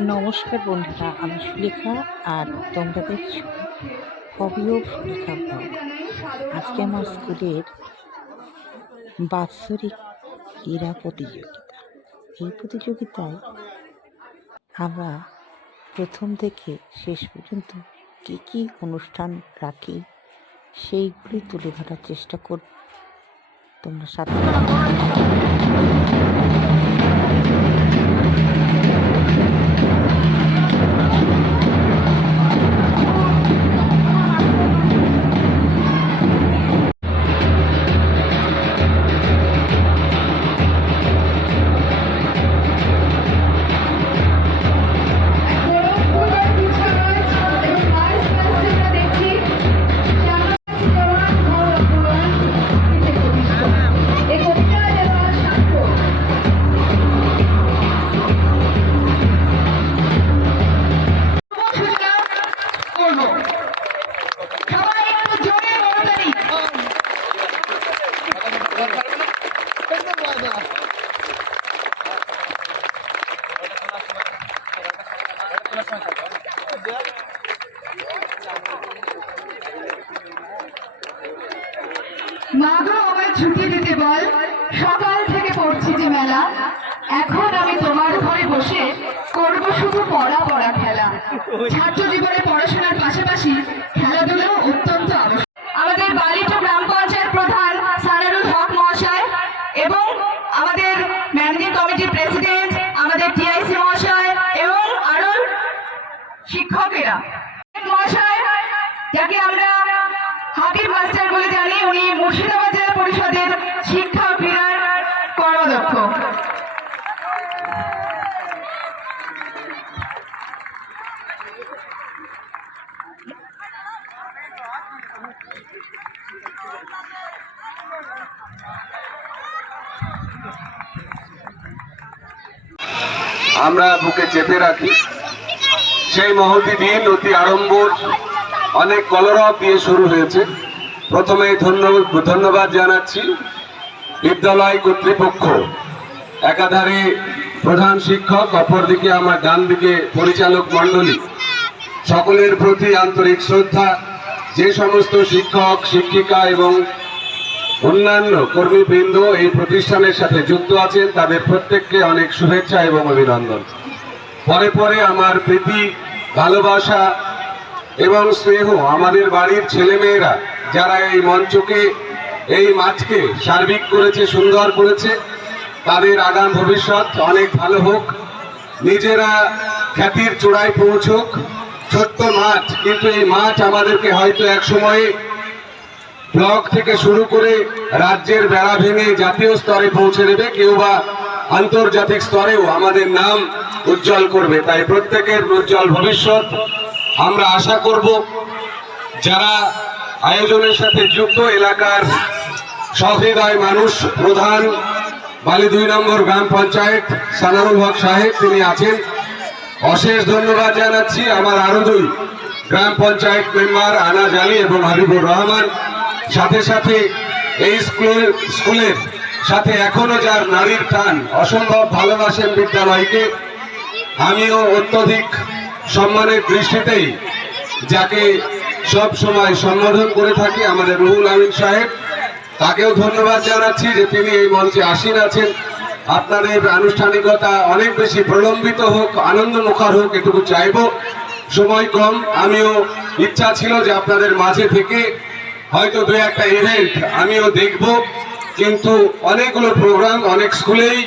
নমস্কার বন্ধুরা, আমি সুলেখা আর তোমরা দেখছো হবি অফ সুলেখা ব্লগ। আজকে আমার স্কুলের বাৎসরিক ক্রীড়া প্রতিযোগিতা। এই প্রতিযোগিতায় আমরা প্রথম থেকে শেষ পর্যন্ত কী কী অনুষ্ঠান রাখি সেইগুলি তুলে ধরার চেষ্টা করব। তোমরা সাথে মাগো আমায় ছুটি দিতে বল, সকাল থেকে পড়ছি যে মেলা। এখন আমি তোমার ঘরে বসে করবো শুধু পড়া পড়া খেলা। ছাত্র জীবনে পড়াশোনার পাশাপাশি খেলাধুলাও অত্যন্ত আবশ্যক। আমাদের বালিটো গ্রাম পঞ্চায়েত প্রধান সানারুল হক মহাশয় এবং আমাদের ম্যানেজিং কমিটির প্রেসিডেন্ট, আমাদের টিআইসি মহাশয় এবং আরো শিক্ষকেরা মহাশয়, যাকে আমরা হাবিব মাস্টার বলে জানি, উনি মুর্শিদাবাদ জেলা পরিষদের শিক্ষা ও ক্রীড়ার কর্মদক্ষ। আমরা বুকে চেপে রাখি সেই মহতী দিন অতি আড়ম্বর অনেক কলরব দিয়ে শুরু হয়েছে। প্রথমে ধন্যবাদ জানাচ্ছি বিদ্যালয় কর্তৃপক্ষ, একাধারে প্রধান শিক্ষক, অপরদিকে আমার ডান দিকে পরিচালক মণ্ডলী, সকলের প্রতি আন্তরিক শ্রদ্ধা। যে সমস্ত শিক্ষক, শিক্ষিকা এবং অন্যান্য কর্মীবৃন্দ এই প্রতিষ্ঠানের সাথে যুক্ত আছেন, তাদের প্রত্যেককে অনেক শুভেচ্ছা এবং অভিনন্দন। পরে পরে আমার প্রীতি, ভালোবাসা এবং স্নেহ আমাদের বাড়ির ছেলেমেয়েরা যারা এই মঞ্চকে, এই মাঠকে সার্বিক করেছে, সুন্দর করেছে, তাদের আগাম ভবিষ্যৎ অনেক ভালো হোক, নিজেরা খ্যাতির চূড়ায় পৌঁছুক। ছোট্ট মাঠ, কিন্তু এই মাঠ আমাদেরকে হয়তো এক সময়ে ব্লক থেকে শুরু করে রাজ্যের বেড়া ভেঙে জাতীয় স্তরে পৌঁছে দেবে, কেউ বা আন্তর্জাতিক স্তরেও আমাদের নাম উজ্জ্বল করবে। তাই প্রত্যেকের উজ্জ্বল ভবিষ্যৎ আমরা আশা করব। যারা আয়োজনের সাথে যুক্ত, এলাকার সহৃদয় মানুষ, প্রধান বালি 2 নম্বর গ্রাম পঞ্চায়েত সানারুল হক সাহেব, তিনি আছেন, অশেষ ধন্যবাদ জানাচ্ছি। আমার আরো 2 গ্রাম পঞ্চায়েত মেম্বার আনাজ আলী এবং হাবিবুর রহমান, সাথে সাথে এই স্কুলের সাথে এখনো যার নারীর টান, অসম্ভব ভালোবাসেন বিদ্যালয়কে। আমিও অত্যধিক সম্মানের দৃষ্টিতেই যাকে সব সময় সম্বোধন করে থাকি, আমাদের রুহুল আমিন সাহেব, তাকেও ধন্যবাদ জানাচ্ছি যে তিনি এই মঞ্চে আসীন আছেন। আপনাদের আনুষ্ঠানিকতা অনেক বেশি প্রলম্বিত হোক, আনন্দমুখর হোক, এটুকু চাইব। সময় কম, আমিও ইচ্ছা ছিল যে আপনাদের মাঝে থেকে হয়তো 2-1টা ইভেন্ট আমিও দেখব, কিন্তু অনেকগুলো প্রোগ্রাম অনেক স্কুলেই।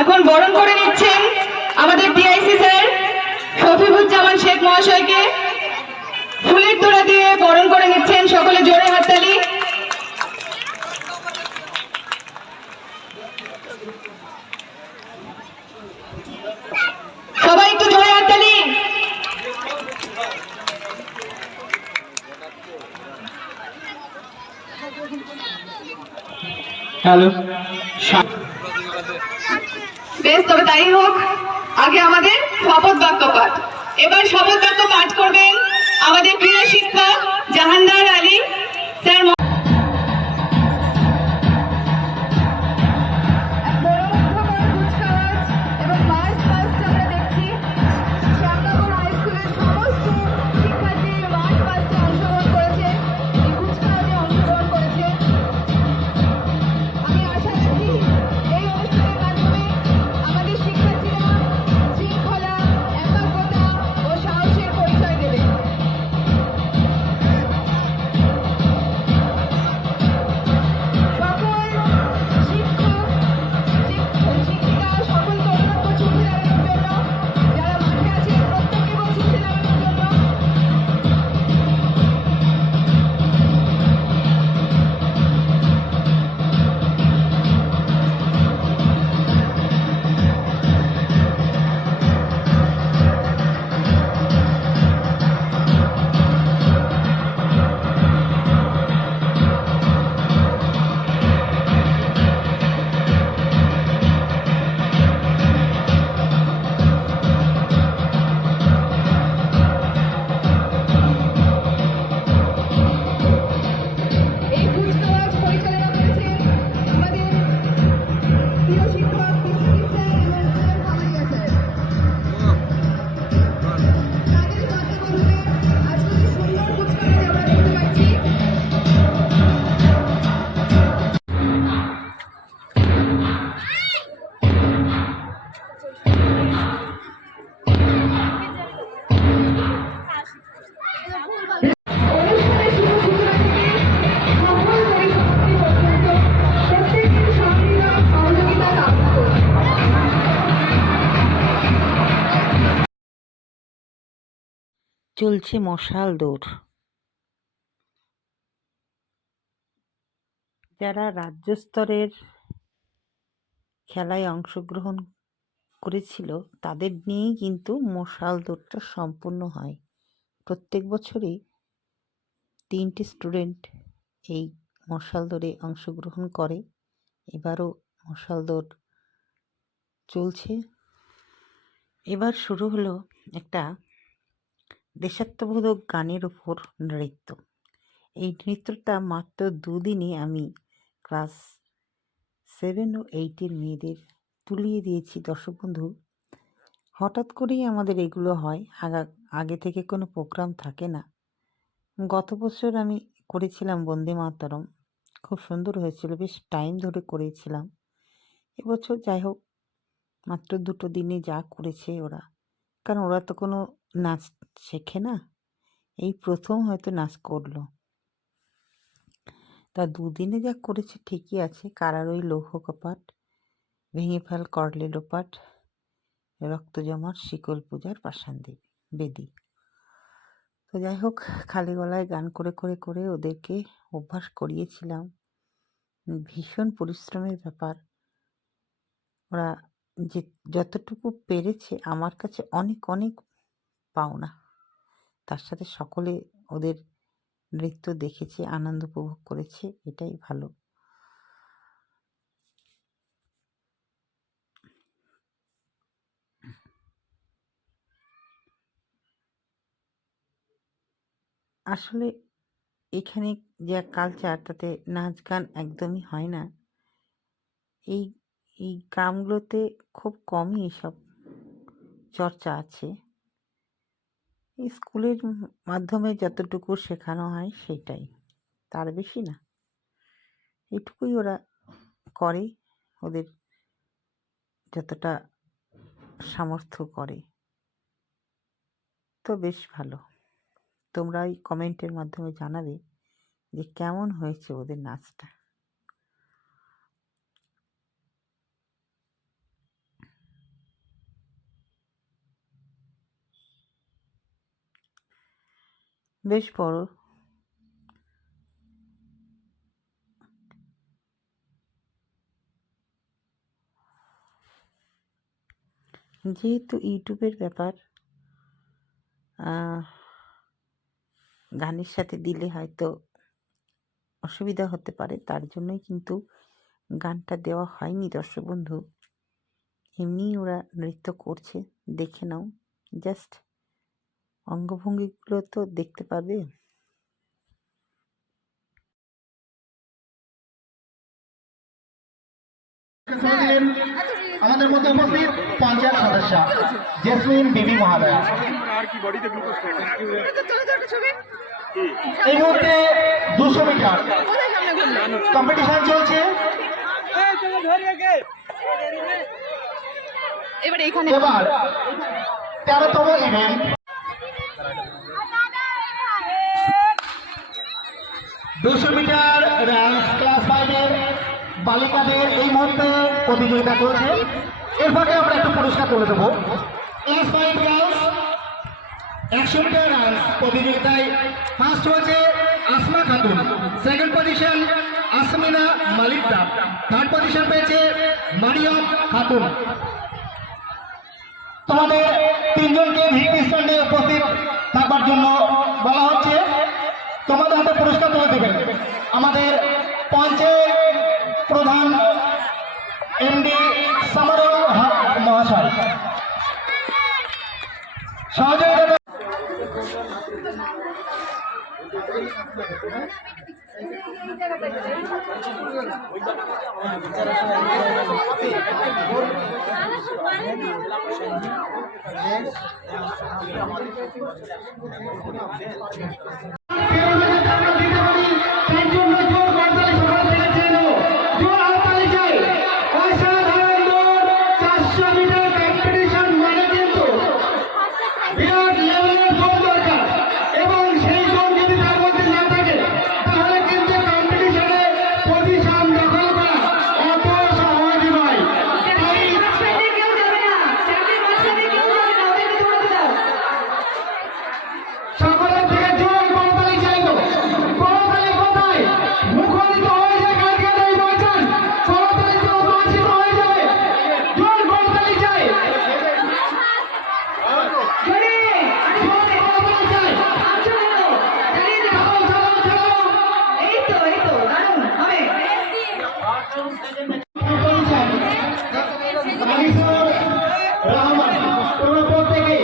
এখন বরণ করে নিচ্ছেন আমাদের ডিআইসি স্যার শফিকুজ্জামান শেখ মহাশয়কে, ফুলের তোড়া দিয়ে বরণ করে নিচ্ছেন। সকলে জোরে হাততালি। সবাই একটু জোরে হাততালি। হ্যালো, বেশ, তবে তাই হোক, আগে আমাদের শপথ বাক্য পাঠ। এবার শপথ বাক্য পাঠ করবেন আমাদের প্রিয় শিক্ষক জাহানদার আলী স্যার। এবং চলছে মশাল দৌড়। যারা রাজ্য স্তরের খেলায় অংশগ্রহণ করেছিল তাদের নিয়েই কিন্তু মশাল দৌড়টা সম্পূর্ণ হয়। প্রত্যেক বছরই 3টে স্টুডেন্ট এই মশাল দৌড়ে অংশগ্রহণ করে। এবারও মশাল দৌড় চলছে। এবার শুরু হলো একটা দেশাত্মবোধক গানের উপর নৃত্য। এই নৃত্যটা মাত্র 2 দিনে আমি ক্লাস 7 ও 8-এর মেয়েদের তুলিয়ে দিয়েছি। দর্শক বন্ধু, হঠাৎ করেই আমাদের এগুলো হয়, আগে থেকে কোনো প্রোগ্রাম থাকে না। গত বছর আমি করেছিলাম বন্দে মাতরম, খুব সুন্দর হয়েছিল, বেশ টাইম ধরে করেছিলাম। এবছর যাই হোক, মাত্র 2 দিনে যা করেছে ওরা, কারণ ওরা তো কোনো নাচ শেখে না, এই প্রথম হয়তো নাচ করলো। তা 2 দিনে যা করেছে ঠিকই আছে। কারার ওই লৌহ কপাট, ভেঙে ফেল করলে লোপাট, রক্ত জমার শিকল পূজার পাষাণ বেদি। তো যাই হোক, খালি গলায় গান করে করে করে ওদেরকে অভ্যাস করিয়েছিলাম। ভীষণ পরিশ্রমের ব্যাপার। ওরা যে যতটুকু পেরেছে আমার কাছে অনেক অনেক পাওনা। তার সাথে সকলে ওদের নৃত্য দেখেছে, আনন্দ উপভোগ করেছে, এটাই ভালো। আসলে এখানে যা কালচার, তাতে নাচ গান একদমই হয় না। এই এই গ্রামগুলোতে খুব কমই এসব চর্চা আছে। এই স্কুলের মাধ্যমে যতটুকু শেখানো হয় সেটাই, তার বেশি না। এটুকুই ওরা করে, ওদের যতটা সামর্থ্য করে। তো বেশ ভালো। তোমরা ওই কমেন্টের মাধ্যমে জানাবে যে কেমন হয়েছে ওদের নাচটা। বেশ বড়। যেহেতু ইউটিউবের ব্যাপার, গানের সাথে দিলে হয়তো অসুবিধা হতে পারে, তার জন্যই কিন্তু গানটা দেওয়া হয়নি। দর্শক বন্ধু, এমনি ওরা নৃত্য করছে, দেখে নাও। জাস্ট অঙ্গভঙ্গিগুলো তো দেখতে পাবে। আমাদের মধ্যে উপস্থিত পঞ্চায়েত সদস্য জেসমিন বিবি মহাদয়া। এই মুহূর্তে 200 মিটার কম্পিটিশন চলছে। এবার 13তম ইভেন্ট। দুশো মিটার র্যাঙ্ক ক্লাস 5-এর বালিকাদের এই মুহূর্তে প্রতিযোগিতা চলছে। এর ফাঁকে আমরা একটু পুরস্কার করে দেবো। ক্লাস 5 গার্লস 100 মিটার র্যাঙ্ক প্রতিযোগিতায় ফার্স্ট হয়েছে আসমা খাতুন, সেকেন্ড পজিশন আসমিনা মালিকদা, থার্ড পজিশন পেয়েছে মারিয়াম খাতুন। তোমাদের 3জনকে ভিপি স্ট্যান্ডে উপস্থিত থাকবার জন্য বলা হচ্ছে। তোমাদের হাতে পুরস্কার তুলে দেবেন আমাদের পঞ্চায়েত প্রধান এমডি সামারুল হক মহাশয়। সহযোগিতা তোমরা প্রত্যেকে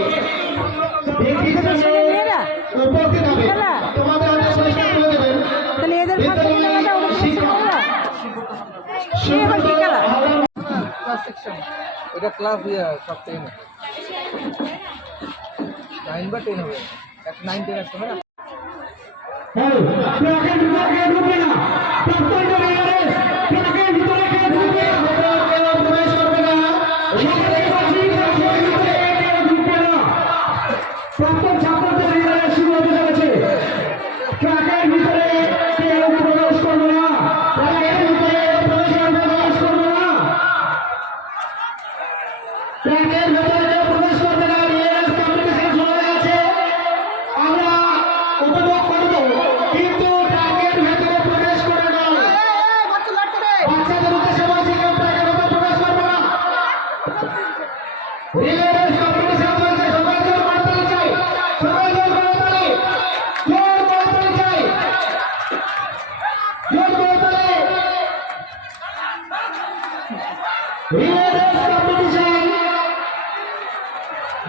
ব্যক্তিগত মেয়েরা উপস্থিত হবে খেলা? তোমাদের হাতে পুরস্কার তুলে দেবেন তাহলে এদের ফাঁকে খেলাটা ওরা সে এবার কি খেলা? এটা ক্লাস সব 10 9 বা 10 হবে 9 10 একটা হয় না ট্রাকের ভিতরে ঢুকবে না প্রত্যেকটা মেয়েদের ট্রাকের ভিতরে কেউ ঢুকবে না কেউ প্রবেশ করবে না সকলেই বাসী ট্রাকের ভিতরে কেউ ঢুকবে না প্রত্যেক ছাত্রদের ভিতরে শুরু হতে চলেছে ট্রাকের ভিতরে কেউ প্রবেশ করবে না ট্রাকের ভিতরে প্রবেশ করবে না ট্রাকের ভিতরে কেউ প্রবেশ করবে না রিয়েলাইজ কম্পিটিশন শুরু হয়ে গেছে আমরা উপভোগ করব কিন্তু ট্রাকের ভেতরে প্রবেশ করে না বাচ্চাদের উদ্দেশ্যে বলছি কেউ ট্রাকের ভেতরে প্রবেশ করবে না রিলেটিভ কম্পিটিশন চলছে সবাই জোর করতে চাই সবাই জোর করতে চাই জোর করতে রিলেটিভ কম্পিটিশন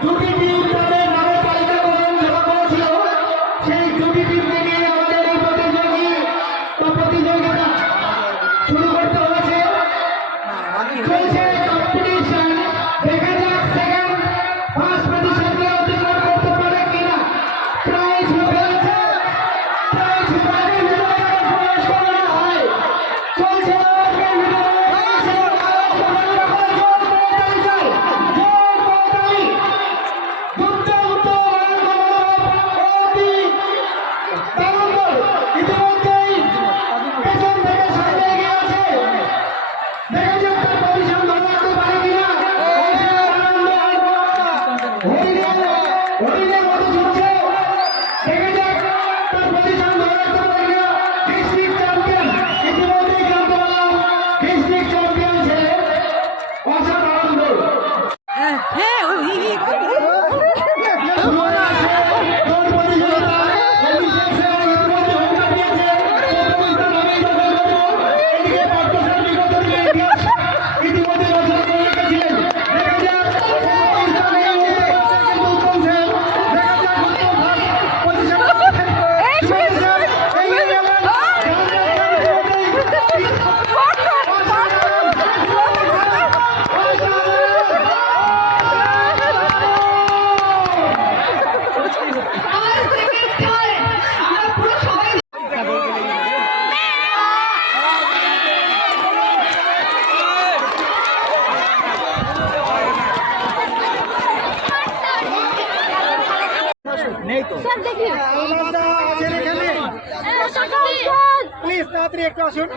দুটি টিম তাদের নামের তালিকা করুন জমা করেছিল সেই দুটি টিম থেকে আমাদের এই প্রতিযোগিতা শুরু করতে হয়েছে চলছে কম্পিটিশন দেখা যাক সেকেন্ড ফার্স্ট পজিশনকে অতিক্রম করতে পারে কিনা প্রাইজ মুখে আছে প্রাইজ বাইরের ভিতরে প্রবেশ করা হয় চলছে বাইরের ভিতরে হ্যাঁ নেই তো স্যার দেখি প্লিজ তাড়াতাড়ি একটু আসুন